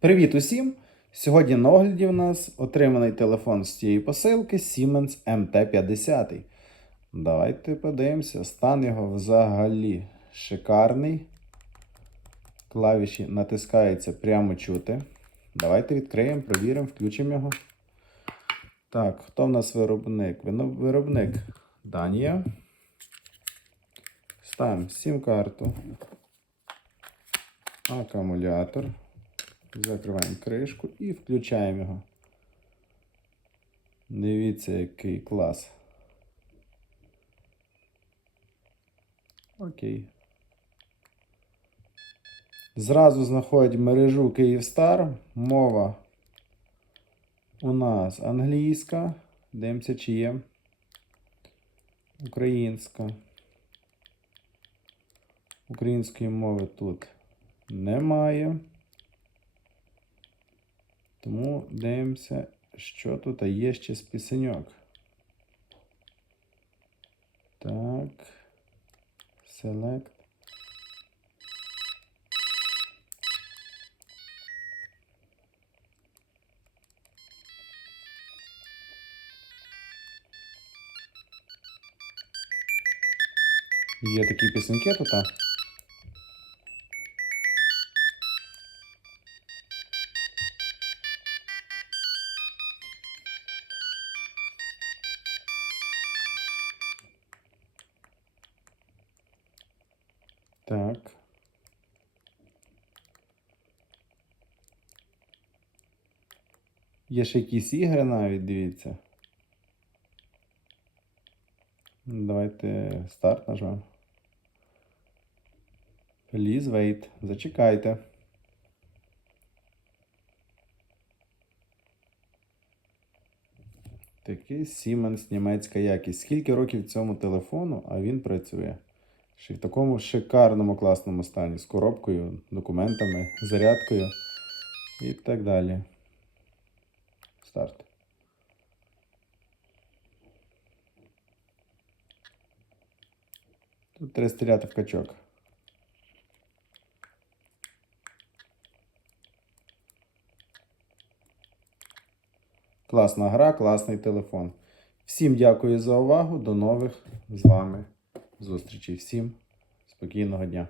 Привіт усім! Сьогодні на огляді в нас отриманий телефон з цієї посилки Siemens MT50. Давайте подивимося. Стан його взагалі шикарний. Клавіші натискаються прямо чути. Давайте відкриємо, провіримо, включимо його. Так, хто в нас виробник? Виробник Данія. Ставимо сім-карту. Акумулятор. Закриваємо кришку і включаємо його. Дивіться, який клас. Окей. Зразу знаходить мережу Київстар. Мова у нас англійська. Дивимося, чи є. Українська. Української мови тут немає. Тому дивимося, що тут є ще з пісеньок. Так. Select. Є такі пісеньки тут. Так. Є ще якісь ігри навіть, дивіться. Давайте старт нажмемо. Please wait. Зачекайте. Такий Siemens німецька якість. Скільки років цьому телефону, а він працює. Ще в такому шикарному класному стані. З коробкою, документами, зарядкою і так далі. Старт. Тут треба стріляти в качок. Класна гра, класний телефон. Всім дякую за увагу. До нових з вами зустрічей. Всім спокійного дня.